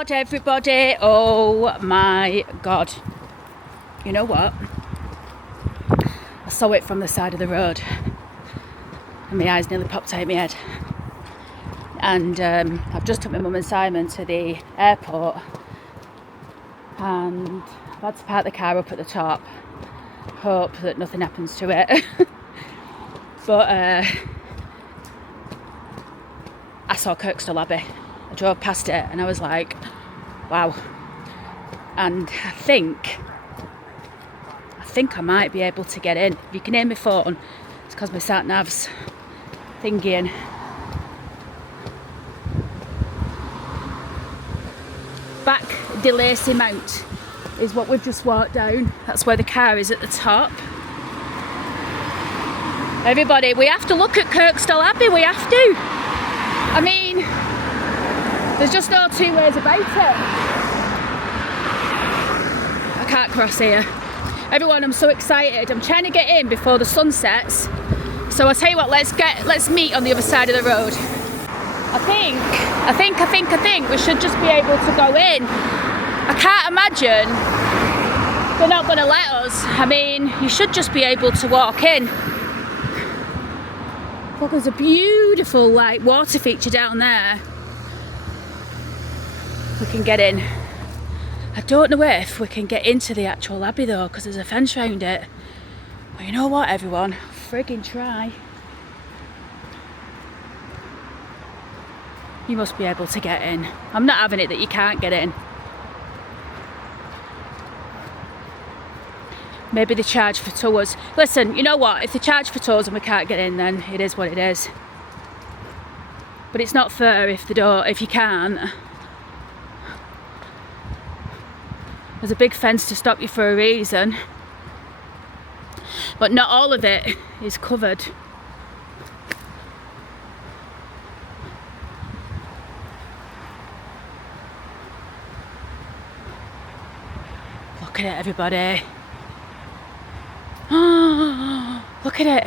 god, everybody. Oh my god. You know what? I saw it from the side of the road and my eyes nearly popped out of my head. And I've just took my mum and Simon to the airport and I've had to park the car up at the top. Hope that nothing happens to it. But I saw Kirkstall Abbey. I drove past it and I was like, wow. And I think I might be able to get in. If you can hear my phone, it's because my sat nav's thingying. Back De Lacy Mount is what we've just walked down. That's where the car is at the top. Everybody, we have to look at Kirkstall Abbey, we have to. I mean, there's just no two ways about it. I can't cross here. Everyone, I'm so excited. I'm trying to get in before the sun sets. So I'll tell you what, let's meet on the other side of the road. I think we should just be able to go in. I can't imagine they're not going to let us. I mean, you should just be able to walk in. Look, there's a beautiful like water feature down there. We can get in. I don't know if we can get into the actual abbey though, because there's a fence around it. Well, you know what, everyone? Friggin' try. You must be able to get in. I'm not having it that you can't get in. Maybe they charge for tours. Listen, you know what? If they charge for tours and we can't get in, then it is what it is. But it's not fair if they don't, if you can't. There's a big fence to stop you for a reason. But not all of it is covered. Look at it, everybody. Oh, look at it.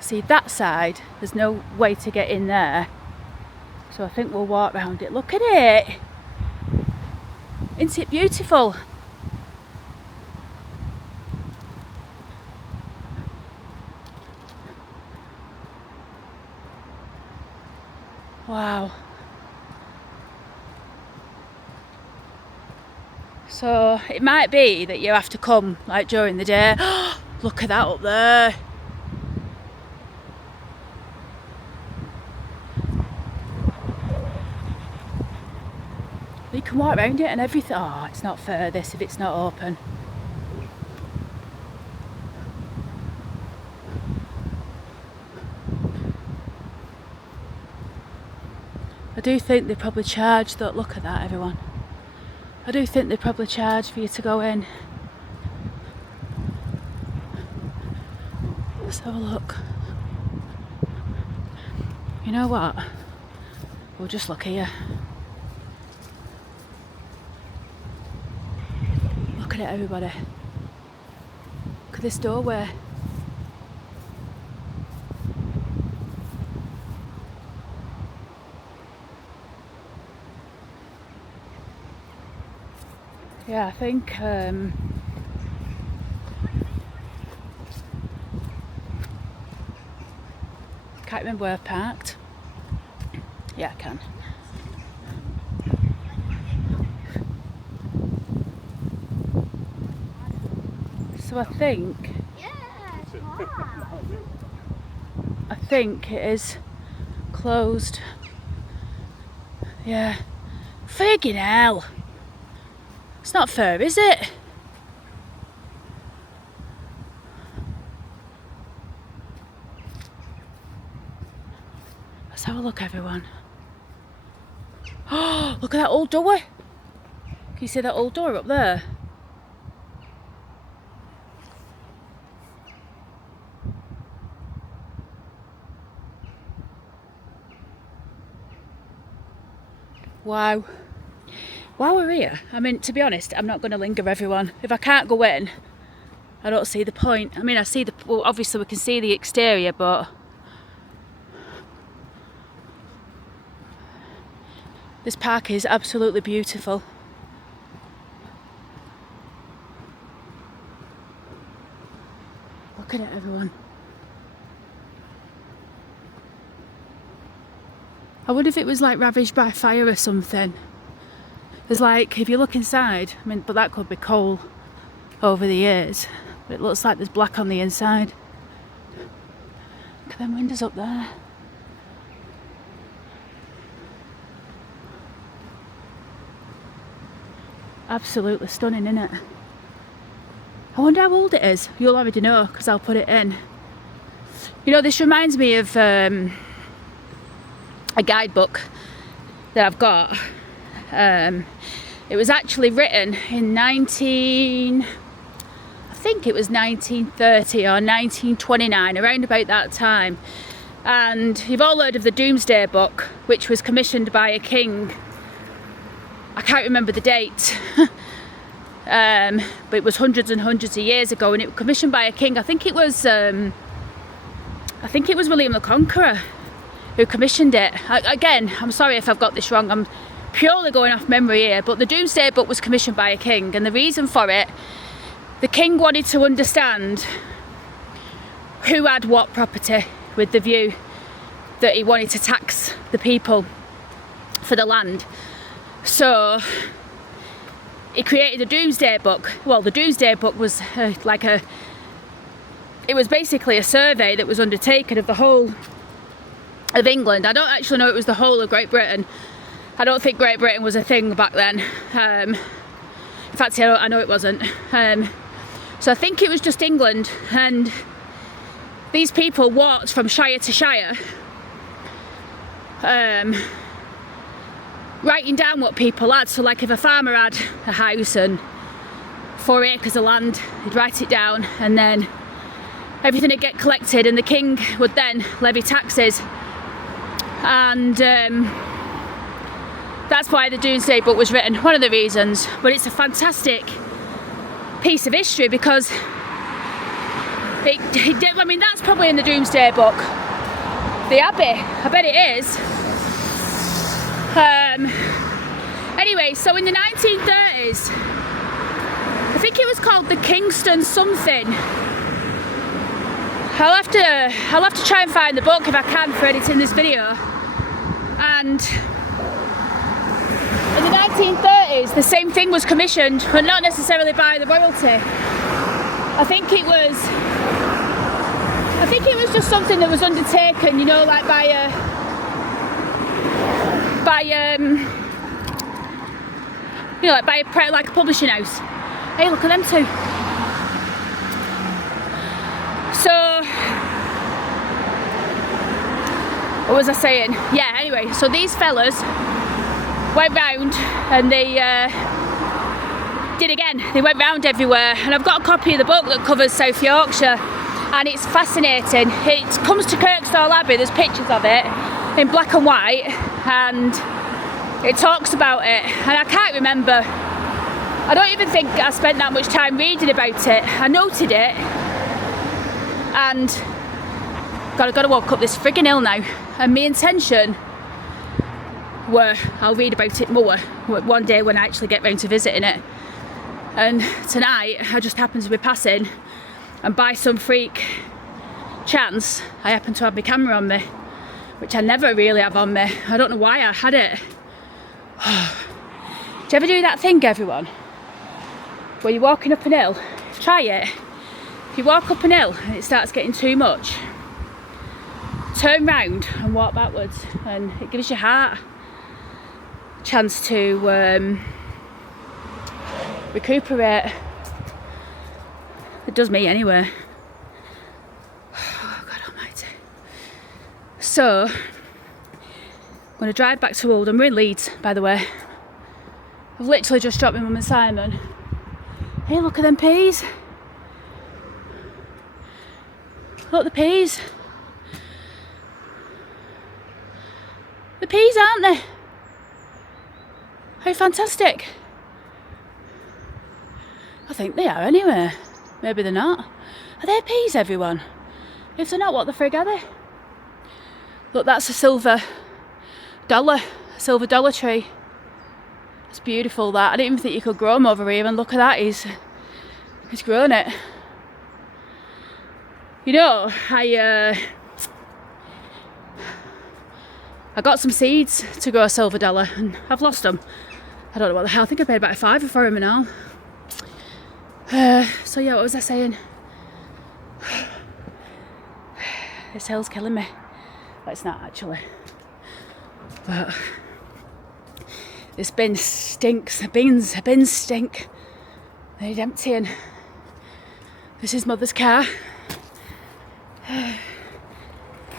See, that side, there's no way to get in there. So I think we'll walk around it. Look at it. Isn't it beautiful? Wow. So it might be that you have to come like during the day. Look at that up there. You can walk around it and everything. Oh, it's not fair this if it's not open. I do think they probably charge though. Look at that, everyone. I do think they probably charge for you to go in. Let's have a look. You know what? We'll just look here. Look at it, everybody. Look at this doorway. Yeah, I think can't remember where I parked. Yeah, I can. So I think it is closed. Yeah. Friggin' hell. It's not fair, is it? Let's have a look, everyone. Oh, look at that old door. Can you see that old door up there? Wow. While we're here, I mean, to be honest, I'm not going to linger, everyone. If I can't go in, I don't see the point. I mean, I see the, well, obviously we can see the exterior, but this park is absolutely beautiful. Look at it, everyone. I wonder if it was like ravaged by fire or something. There's like, if you look inside, I mean, but that could be coal over the years. But it looks like there's black on the inside. Look at them windows up there. Absolutely stunning, isn't it? I wonder how old it is. You'll already know because I'll put it in. You know, this reminds me of a guidebook that I've got. It was actually written in I think it was 1930 or 1929, around about that time. And you've all heard of the Domesday Book, which was commissioned by a king. I can't remember the date, but it was hundreds and hundreds of years ago, and it was commissioned by a king. I think it was William the Conqueror who commissioned it. Again, I'm sorry if I've got this wrong. I'm purely going off memory here, but the Domesday Book was commissioned by a king, and the reason for it, the king wanted to understand who had what property, with the view that he wanted to tax the people for the land. So he created a Domesday Book. Well, the Domesday Book was it was basically a survey that was undertaken of the whole of England. I don't actually know it was the whole of Great Britain. I don't think Great Britain was a thing back then. In fact, I know it wasn't. So I think it was just England, and these people walked from shire to shire, writing down what people had. So like if a farmer had a house and 4 acres of land, he'd write it down, and then everything would get collected, and the king would then levy taxes. And that's why the Domesday Book was written, one of the reasons. But it's a fantastic piece of history because I mean, that's probably in the Domesday Book. The Abbey, I bet it is. Anyway, so in the 1930s, I think it was called the Kingston something. I'll have to try and find the book if I can for editing this video. And in the 1930s, the same thing was commissioned, but not necessarily by the royalty. I think it was just something that was undertaken, you know, like by a publishing house. Hey, look at them two. So, what was I saying? Yeah, anyway, so these fellas went round and they did again. They went round everywhere, and I've got a copy of the book that covers South Yorkshire, and it's fascinating. It comes to Kirkstall Abbey, there's pictures of it in black and white, and it talks about it, and I can't remember. I don't even think I spent that much time reading about it. I noted it, and gotta walk up this friggin' hill now, and my intention were I'll read about it more one day when I actually get round to visiting it. And tonight I just happened to be passing, and by some freak chance I happen to have my camera on me, which I never really have on me. I don't know why I had it. Do you ever do that thing, everyone, where you're walking up an hill? Try it. If you walk up an hill and it starts getting too much, turn round and walk backwards, and it gives your heart a chance to recuperate. It does me anyway. Oh, God almighty. So, I'm going to drive back to Oldham. We're in Leeds, by the way. I've literally just dropped my mum and Simon. Hey, look at them peas. Look at the peas. The peas, aren't they? How fantastic. I think they are anyway. Maybe they're not. Are they peas, everyone? If they're not, what the frig are they? Look, that's a silver dollar tree. It's beautiful, that. I didn't even think you could grow them over here, and look at that, he's grown it. You know, I got some seeds to grow a silver dollar and I've lost them. I don't know what the hell, I think I paid about £5 for them now. So yeah, what was I saying? This hill's killing me. Well, it's not actually. But this bin stinks. The bins stink. They need emptying. This is Mother's car.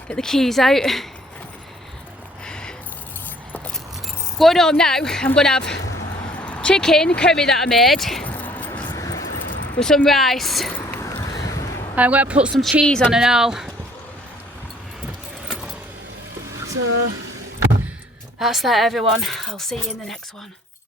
Get the keys out. Going home now, I'm going to have chicken curry that I made with some rice. And I'm going to put some cheese on and all. So that's that, everyone. I'll see you in the next one.